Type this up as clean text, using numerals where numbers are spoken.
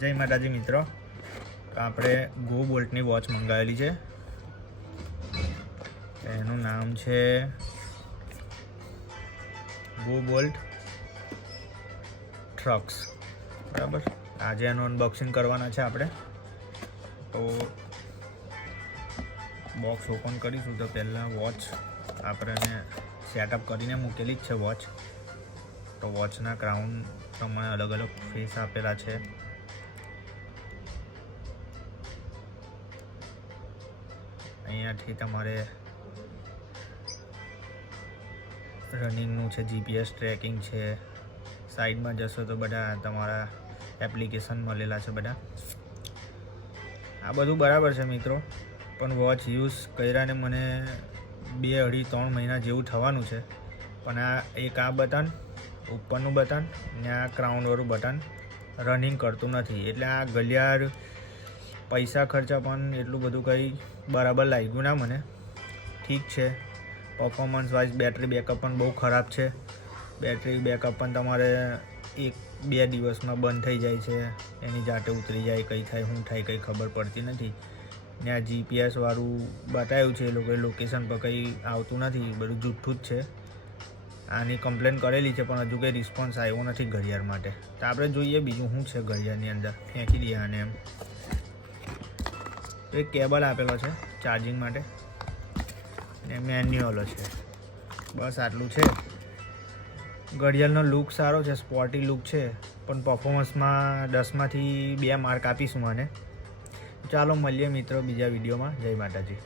જય માતાજી મિત્રો, આપણે ગો બોલ્ટની વોચ મંગાવેલી છે. એનું નામ છે ગો બોલ્ટ ટ્રક્સ. બરાબર, આજે એનું અનબોક્સિંગ કરવાના છે આપણે. તો બોક્સ ઓપન કરીશું તો પહેલાં વોચ આપણે સેટઅપ કરીને મૂકેલી જ છે વોચ. તો વોચના ક્રાઉન પ્રમાણે અલગ અલગ ફેસ આપેલા છે. અહીંયાથી તમારે રનિંગનું છે, જીપીએસ ટ્રેકિંગ છે. સાઈડમાં જશો તો બધા તમારા એપ્લિકેશન મળેલા છે બધા. આ બધું બરાબર છે મિત્રો, પણ વોચ યુઝ કર્યાને મને 2-3 મહિના જેવું થવાનું છે. પણ આ બટન, ઉપરનું બટન ને આ ક્રાઉનવાળું બટન રનિંગ કરતું નથી. એટલે આ ઘડિયાળ પૈસા ખર્ચા પણ એટલું બધું કંઈ બરાબર લાગ્યું ના મને. ઠીક છે, પરફોર્મન્સ વાઇઝ બેટરી બેકઅપ પણ બહુ ખરાબ છે. બેટરી બેકઅપ પણ તમારે 1-2 દિવસમાં બંધ થઈ જાય છે, એની જાતે ઉતરી જાય. કંઈ થાય શું થાય કંઈ ખબર પડતી નથી. ને આ જીપીએસવાળું બતાવ્યું છે એ લોકોએ, લોકેશન પર કંઈ આવતું નથી, બધું જૂઠું જ છે. આની કમ્પ્લેન કરેલી છે પણ હજુ કંઈ રિસ્પોન્સ આવ્યો નથી ઘડિયાળ માટે. તો આપણે જોઈએ બીજું શું છે ઘડિયાળની અંદર. ફેંકી દઈએ આને એમ. તો એક કેબલ આપેલો છે ચાર્જિંગ માટે ને મેન્યુઅલ છે. બસ આટલું છે. ઘડિયાળનો લુક સારો છે, સ્પોર્ટી લુક છે, પણ પરફોર્મન્સમાં 10માંથી 2 માર્ક આપીશું આને. ચાલો મળીએ મિત્રો બીજા વિડીયોમાં. જય માતાજી.